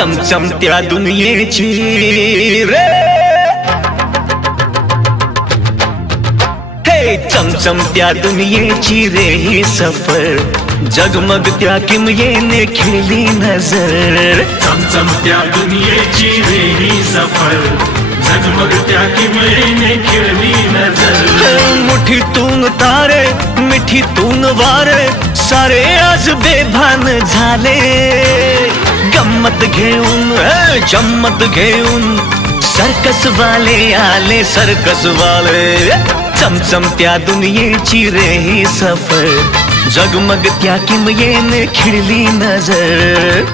चमचमत्या दुनियेची रे, हे चमचमत्या दुनियेची रे ही सफर, जगमगत्या किमयेने खिळली नजर. चमचमत्या दुनियेची रे ही सफर, जगमगत्या किमयेने खिळली नजर. मुठीतून तारे मिठीतून वारे, सारे आज बेभान झाले. गम्मत घेऊन जम्मत घेऊन सर्कस वाले आले, सर्कस वाले. चमचमत्या दुनियेची रे ही सफर, जगमगत्या किमयेने खिळली नजर.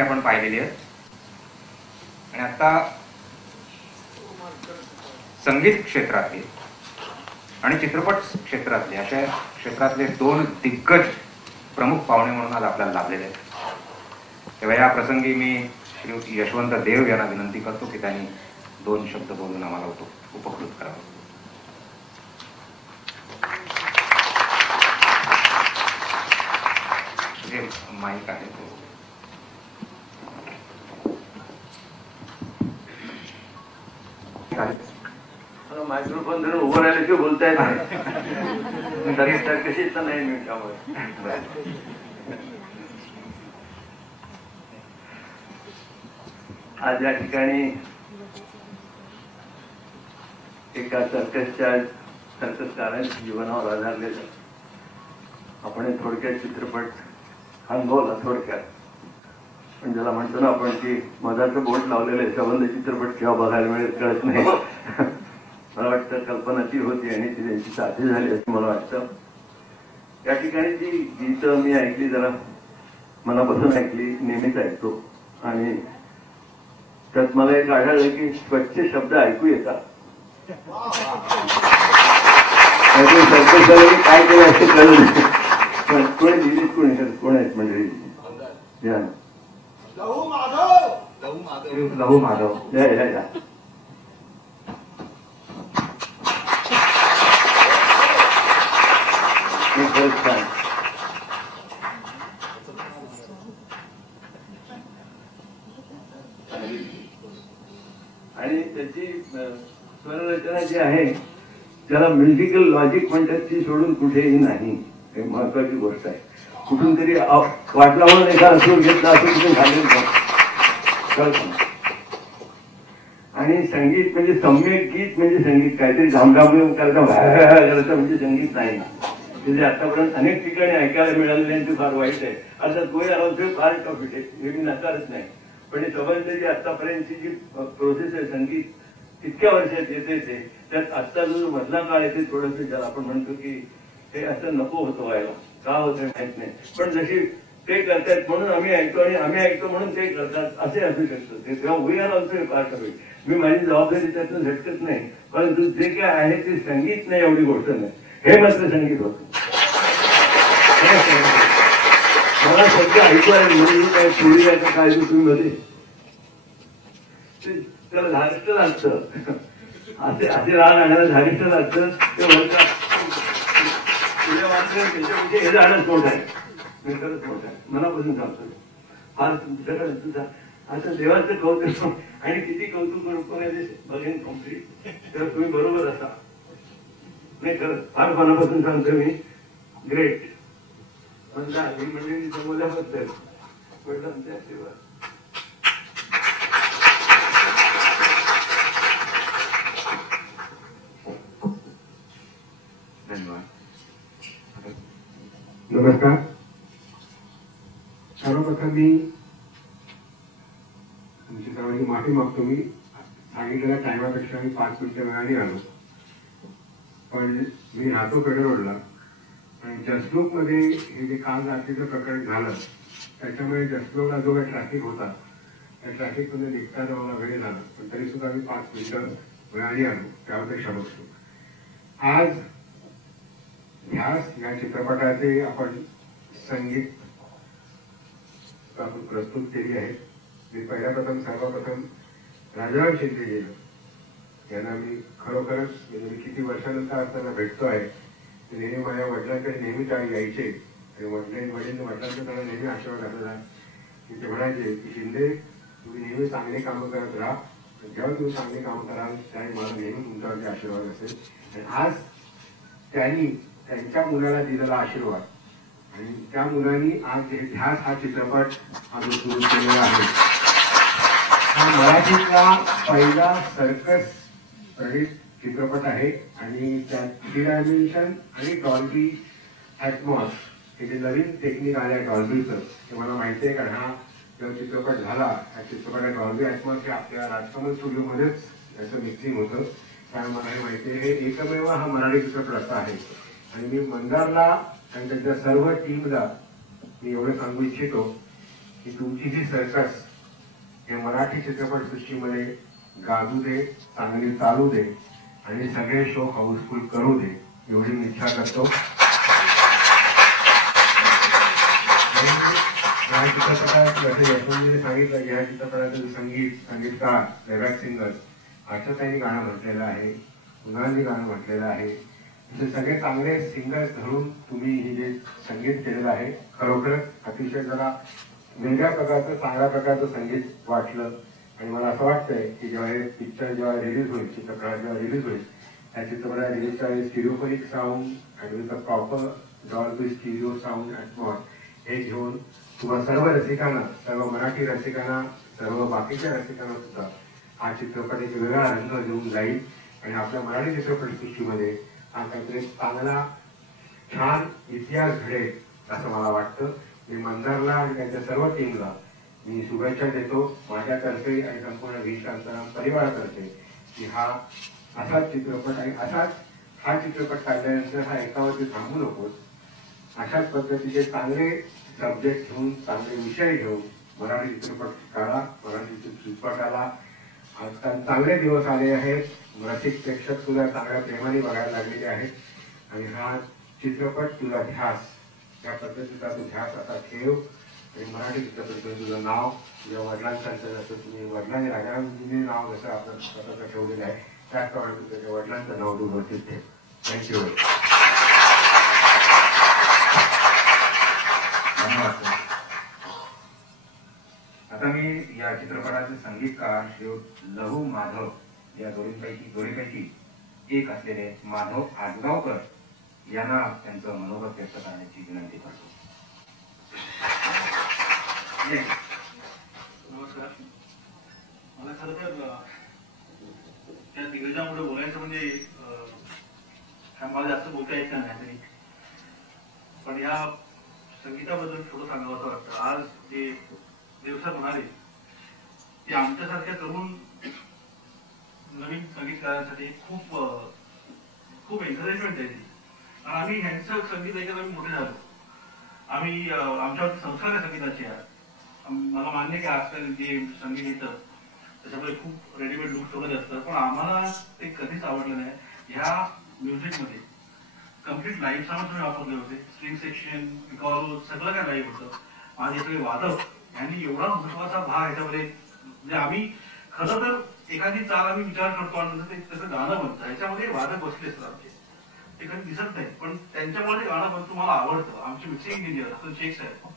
आपण पाहिलेली आहे. आणि आता संगीत क्षेत्रातले आणि चित्रपट क्षेत्रातले अशा क्षेत्रातले दोन दिग्गज प्रमुख पाहुणे म्हणून आज आपल्याला लाभलेले आहेत. तेव्हा या प्रसंगी मी श्री यशवंत देव यांना विनंती करतो की त्यांनी दोन शब्द बोलून आम्हाला उपकृत करावं. माईक आहे तो मायक्रोफोन धरून उभं राहिल्याशिवाय बोलता येत नाही. कशीच नाही मी त्यामुळे. आज या ठिकाणी एका सर्कसकारांच्या जीवनावर आधारलेलं आपण थोडक्यात चित्रपट अनुभवला. थोडक्यात पण ज्याला म्हणतो ना आपण की मधाचं बोट लावलेलं संबंध चित्रपट केव्हा बघायला मिळेल कळत नाही. मला वाटतं कल्पना ती होती आणि ती त्यांची साथी झाली असं मला वाटतं. या ठिकाणी जी गीतं मी ऐकली, जरा मनापासून ऐकली, नेहमीच ऐकतो. आणि त्यात मला एक आढळलं की स्वच्छ शब्द ऐकू येतात. काय केलं असं कळलं नाही. पण कोणी दिलीत, कोण आहेत मंडळी? लहू माधव या. आणि त्याची स्वररचना जी आहे त्याला म्युझिकल लॉजिक म्हणतात, ती सोडून कुठेही नाही. हे महत्वाची गोष्ट आहे. कुठून तरी वाटला म्हणून एखादा सूर घेतला असं कुठे झालेलं कळतं. आणि संगीत म्हणजे सम्यक गीत म्हणजे संगीत, काहीतरी घामघाम करायचं म्हणजे संगीत नाही. म्हणजे आतापर्यंत अनेक ठिकाणी ऐकायला मिळालेले ते फार वाईट आहे. आता तोही आरोग्य फार टॉपिक आहे, हे मी नकारत नाही. पण हे सबंध जी आतापर्यंतची जी प्रोसेस आहे संगीत इतक्या वर्षात येते ते, त्यात आत्ता जो मधला काळ येते थोडंसं ज्याला आपण म्हणतो की हे असं नको होतं व्हायला. का होतं माहित नाही, पण जशी ते करतात म्हणून आम्ही ऐकतो आणि आम्ही ऐकतो म्हणून ते करतात असे असू शकतं. ते तेव्हा we are also part of it. मी माझी जबाबदारी त्यातून झटकत नाही, परंतु जे काय आहे ते संगीत नाही एवढी गोष्ट नाही. हे मात्र संगीत होतं. मला सध्या ऐकूया म्हणून काय चोरी यायचं काय तुम्ही मध्ये त्याला धारिष्ट लागतं. असे राग आणायला धारिष्ट लागतं. ते म्हणतात तुझ्या मात्र त्याच्यामध्ये हे जाणं मोठं आहे. मी खरंच मोठं आहे, मनापासून सांगतो. फार तुमच्याकडे तुझा आता देवाचं कौतुक आणि किती कौतुक करून बघेन कम्प्लीट, तर तुम्ही बरोबर असा. नाही खरंच फार मनापासून सांगतो मी. ग्रेट म्हणता ही मंडळी जमवल्याबद्दल म्हटलं आमच्या आशीर्वाद. धन्यवाद. नमस्कार. सर्वप्रथम मी तुमची सर्वांची माफी मागतो. मी सांगितलेल्या टायमापेक्षा मी 5 मिनिटं वेळाने आलो, पण मी राहतो पेडर रोडला आणि जसलोक मध्ये हे जे काल रात्रीचं प्रकरण झालं त्याच्यामुळे जसलोकला जो काही ट्रॅफिक होता त्या ट्रॅफिक मध्ये निघताना मला वेळ झाला, पण तरी सुद्धा मी 5 मिनिटं वेळाने आलो, त्याबद्दल क्षमस्व. आज ध्यास या चित्रपटाचे आपण संगीत प्रस्तुत केली आहे. मी सर्वप्रथम राजाराम शिंदे यांना मी खरोखरच म्हणजे मी किती वर्षानंतर त्यांना भेटतो आहे. ते नेहमी माझ्या वडिलांकडे नेहमी यायचे आणि वडिलांचा त्यांना नेहमी आशीर्वाद झालेला की ते म्हणायचे की शिंदे तुम्ही नेहमी चांगली कामं करत राहा. जेव्हा तुम्ही चांगली कामं कराल त्यावेळी मला नेहमी तुमच्यावरती आशीर्वाद असेल. आणि आज त्यांनी त्यांच्या मुलाला दिलेला आशीर्वाद आणि त्या मुलांनी आज हे ध्यास हा चित्रपट आम्ही सुरू केलेला आहे. हा मराठीतला पहिला सर्कस प्रणित चित्रपट आहे आणि त्यात 3 डायमेन्शन आणि डॉल्बी ॲटमॉस हे जे नवीन टेक्निक आले आहे डॉल्बीचं ते मला माहिती आहे. कारण हा जो चित्रपट झाला त्या चित्रपटात डॉल्बी ॲटमॉस हे आपल्या राजकमल स्टुडिओमध्येच याचं मिक्सिंग होतं. त्यामुळे मला हे माहिती आहे. हे एकमेव हा मराठी चित्रपट असा आहे. आणि मी मंदारला आणि त्यांच्या सर्व टीमला मी एवढं सांगू इच्छितो की तुमची ही सर्कस हे मराठी चित्रपटसृष्टीमध्ये गाजू दे, चांगली चालू दे आणि सगळे शो हाऊसफुल करू दे एवढी मी इच्छा करतो. या चित्रपटात जसे यशवंतजीने सांगितलं की या चित्रपटातील संगीतकार प्लेबॅक सिंगर आशाताईंनी गाणं म्हटलेलं आहे, मुलांनी गाणं म्हटलेलं आहे. असे सगळे चांगले सिंगर्स धरून तुम्ही हे जे संगीत केलेलं आहे खरोखरच अतिशय जरा वेगळ्या प्रकारचं चांगल्या प्रकारचं संगीत वाटलं. आणि मला असं वाटतंय की जेव्हा हे पिक्चर जेव्हा रिलीज होईल, चित्रपट जेव्हा रिलीज होईल त्या चित्रपटात रिलीजच्या वेळी स्टिरिओफोनिक साऊंड आणि with a proper Dolby stereo sound Atmos हे घेऊन तुम्हा सर्व रसिकांना, सर्व मराठी रसिकांना, सर्व बाकीच्या रसिकांना सुद्धा हा चित्रपट एक वेगळा रंग देऊन जाईल. आणि आपल्या मराठी चित्रपटसृष्टीमध्ये हा काहीतरी चांगला छान इतिहास घडेल असं मला वाटतं. मी मंदारला आणि त्यांच्या सर्व टीमला मी शुभेच्छा देतो माझ्यातर्फे आणि संपूर्ण विशांतराम परिवारातर्फे की हा असाच चित्रपट आणि असाच हा चित्रपट काढल्यानंतर हा एकावरती थांबू नकोस. अशाच पद्धतीचे चांगले सब्जेक्ट घेऊन, चांगले विषय घेऊन मराठी चित्रपट काढा. मराठी चित्रपटाला आजकाल चांगले दिवस आले आहेत. रसिक प्रेक्षक तुला चांगल्या प्रेमाने बघायला लागलेले आहेत. आणि हा चित्रपट तुला ध्यास या पद्धतीचा तू ध्यास असा ठेव. आणि मराठी चित्रपट तुझं नाव तुझ्या वडिलांचं जसं तुम्ही वडिलांनी राजारामजींनी नाव जसं आपण स्वतःचं ठेवलेलं आहे त्याचप्रमाणे तू त्याच्या वडिलांचं नाव तू व्यवस्थित ठेव. थँक्यू. धन्यवाद. आता मी या चित्रपटाचे संगीतकार श्री लहू माधव या जोडीपैकी एक असलेले माधव आजगावकर यांना त्यांचं मनोगत व्यक्त करण्याची विनंती करतो. नमस्कार. मला खरं तर त्या दिग्गजांपुढे बोलायचं म्हणजे मला जास्त बोलता येत नाही, पण या संगीताबद्दल थोडं सांगावं असं वाटतं. आज जे दिवसात होणारे ते आमच्यासारख्या तरुण नवीन संगीतकारांसाठी खूप खूप एन्करेजमेंट आहे. आणि आम्ही ह्यांचं संगीत ऐकत आम्ही मोठे झालो. आम्ही आमच्यावरती संस्कार आहे संगीताचे. मला मान्य की आजकाल जे संगीत येतं त्याच्यामध्ये खूप रेडीमेड लुक्स वगैरे असतं, पण आम्हाला ते कधीच आवडलं नाही. ह्या म्युझिकमध्ये कम्प्लीट लाईव्ह साऊंड तुम्ही वापरले होते. स्ट्रिंग सेक्शन, पिकॉलो सगळं काय लाईव्ह होतं. माझे सगळे वादक यांनी एवढा महत्वाचा भाग ह्याच्यामध्ये, म्हणजे आम्ही खरं तर एखादी चाल आम्ही विचार करतो आणि ते त्याचं गाणं बनतं. ह्याच्यामध्ये वादक बसले असतात आमचे, ते कधी दिसत नाही पण त्यांच्यामुळे गाणं बनतं. मला आवडतं. आमचे मिक्सिंग इंजिनियर असं शेख साहेब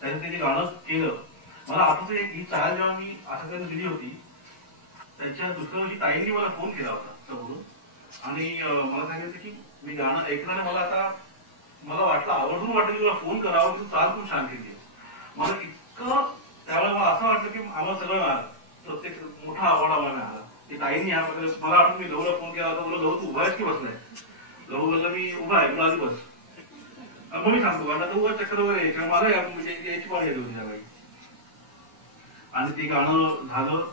त्यांनी ते जे गाणं केलं मला आठवतं. ही चाल जेव्हा मी असं त्यांनी दिली होती त्याच्या दुसऱ्या दिवशी ताईंनी मला फोन केला होता समोरून आणि मला सांगितलं की मी गाणं ऐकलं. मला वाटलं आवर्जून वाटलं की तुला फोन करावं, तू चाल खूप छान केली. मला इतकं त्यावेळेला मला असं वाटलं की आम्हाला सगळं मिळालं, प्रत्येक मोठा अवॉर्ड आम्हाला मिळाला. की ताईंनी ह्या प्रकारे मला वाटतं. मी लहूला फोन केला होता, बोला लहू तू उभायच की बसलाय. लहू बोलला मी उभा आहे, मला आधी बस. मग मी सांगतो कारण आता उभा चक्कर वगैरे कारण मला याची पाणी येत होती त्यावेळी. आणि ते गाणं झालं.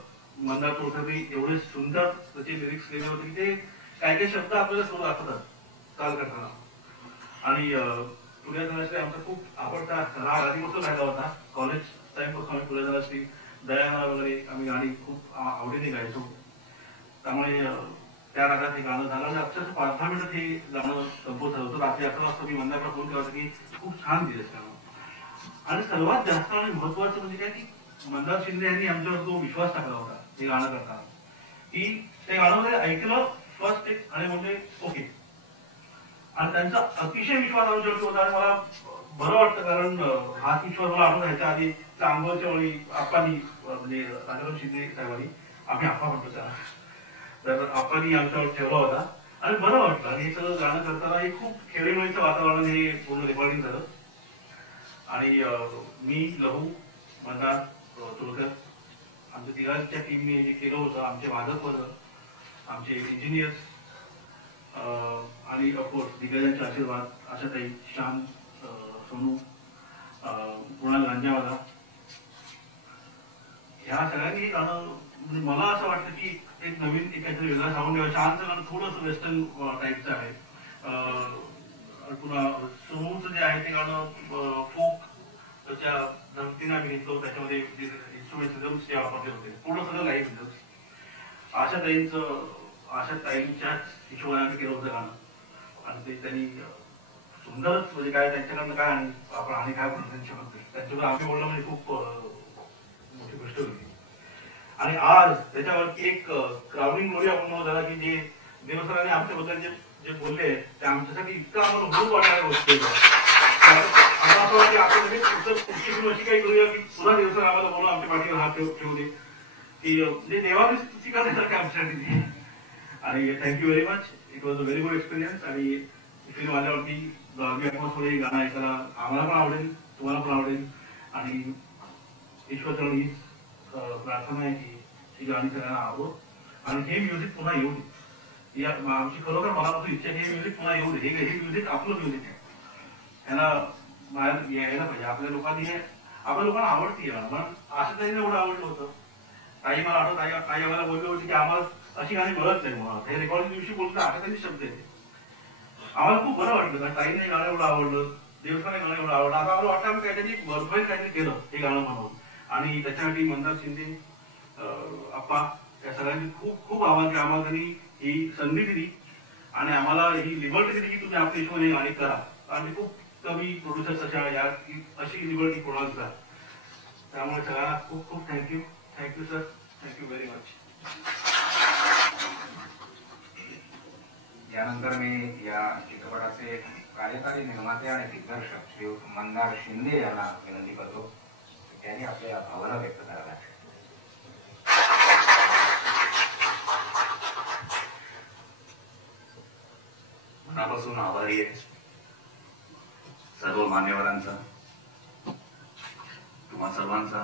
मंदार तोडकरनी एवढे सुंदर त्याचे लिरिक्स लिहिले होते की ते काही काही शब्द आपल्याला सोडून दाखवतात काल करताना. आणि पुढे जाण्यासाठी आमचा खूप आवडता राग आधीपासून राहिला होता. कॉलेज टाइमपासून आम्ही पुढे जाण्यासाठी दयाना वगैरे आम्ही गाणी खूप आवडीने गायचो. त्यामुळे त्या रागात हे गाणं झालं आणि अक्षरशः 5-10 मिनिटात हे गाणं कंपोज झालं होतं. रात्री 11 वाजता मी मंदारला फोन केला होता की खूप छान दिलं गाणं. आणि सर्वात जास्त आणि महत्वाचं म्हणजे काय की मंदार शिंदे यांनी आमच्यावर जो विश्वास टाकला होता हे गाणं करताना, की ते गाणं ऐकलं फर्स्ट टेक आणि म्हणजे ओके, आणि त्यांचा अतिशय विश्वास आमच्यावरती होता. आणि मला बरं वाटतं, कारण हाच विश्वास मला आठवत ह्याच्या आधी चांगवरच्या वेळी आप्पांनी म्हणजे राजाराम शिंदे साहेबांनी, आम्ही आप्पा म्हणतो त्याला, तर आप्पांनी आमच्यावर ठेवला होता आणि बरं वाटलं. आणि हे सगळं गाणं करताना हे खूप खेळीमेळीचं वातावरण हे पूर्ण रेकॉर्डिंग झालं. आणि मी, लहू, मंदार, तुळकर आमच्या तिघांच्या टीमने हे केलं होतं. आमचे वादक वर्ग, आमचे इंजिनियर्स आणि ऑफकोर्स दिग्गजांचे आशीर्वाद, आशाताई, शान, सोनू, कुणाल गांजावाला, ह्या सगळ्यांनी गाणं म्हणजे मला असं वाटतं की एक नवीन काहीतरी वेगळा साऊंड आहे. शानचं गाणं थोडंसं वेस्टर्न टाईपचं आहे. पुन्हा सोनूचं जे आहे ते गाणं फोक त्याच्या धमतीने आम्ही घेतलो, त्याच्यामध्ये इन्स्ट्रुमेंट जे वापरले होते, पूर्ण सगळं लाईव्ह रिझल्ट. आशाताईंच्याच हिशोबाने आम्ही केलं होतं गाणं. आणि ते त्यांनी सुंदरच म्हणजे काय त्यांच्याकडनं काय आणि आपण आणि काय बोलतो त्यांच्याबद्दल, त्यांच्याबद्दल आम्ही बोलणं म्हणजे खूप मोठी गोष्ट होती. आणि आज त्याच्यावरती एक क्राउडिंग ग्लोरी आपण म्हणून झाला की जे देवसरांनी आमच्याबद्दल जे बोलले ते आमच्यासाठी इतकं आम्हाला खूप वाटणाऱ्या गोष्टी आम्हाला असं वाटतं आपण अशी काही करूया की पुन्हा देवसर आम्हाला बोलून आमच्या पाठीवर हात ठेवू दे, की म्हणजे देवाने स्तुती करण्यासारखं आमच्यासाठी. आणि thank you very much. It was a very good experience. आणि फिल्म आल्यावरती डॉल्बी ॲटमॉसमध्ये गाणं ऐकायला आम्हाला पण आवडेल, तुम्हाला पण आवडेल. आणि ईश्वरचरणी प्रार्थना आहे की ही गाणी सगळ्यांना आवडो आणि हे म्युझिक पुन्हा येऊ दे. आमची खरोखर मनापासून इच्छा, हे म्युझिक पुन्हा येऊ दे. हे म्युझिक आपलं म्युझिक आहे, ह्याला बाहेर यायला पाहिजे. आपल्या लोकांनी हे आपल्या लोकांना आवडते. पण असं तरी एवढं आवडलं होतं. काही मला आठवत काही आम्हाला बोलले होते की आम्हाला अशी गाणी मिळत नाही म्हणून. हे रेकॉर्डिंग दिवशी बोलतो आता तरी शब्द येते. आम्हाला खूप बरं वाटलं, कारण ताईने गाणं एवढं आवडलं, देवसाने गाणं एवढं आवडलं. आता आम्हाला वाटतं आम्ही काहीतरी भरभर काहीतरी केलं हे गाणं म्हणून. आणि त्याच्यासाठी मंदार शिंदे, आप्पा या सगळ्यांनी खूप खूप आभार की आम्हाला त्यांनी ही संधी दिली आणि आम्हाला ही लिबर्टी दिली की तुम्ही आपल्या हिशोबाने गाणी करा. आणि खूप कमी प्रोड्युसर्स अशी लिबर्टी कोणाला दिला. त्यामुळे सगळ्यांना खूप खूप thank you. Thank you sir, thank you very much. यानंतर मी या चित्रपटाचे कार्यकारी निर्माते आणि दिग्दर्शक श्री मंदार शिंदे यांना विनंती करतो त्यांनी आपल्या भावना व्यक्त कराव्या. मनापासून आभारी आहे सर्व मान्यवरांचा, तुम्हा सर्वांचा.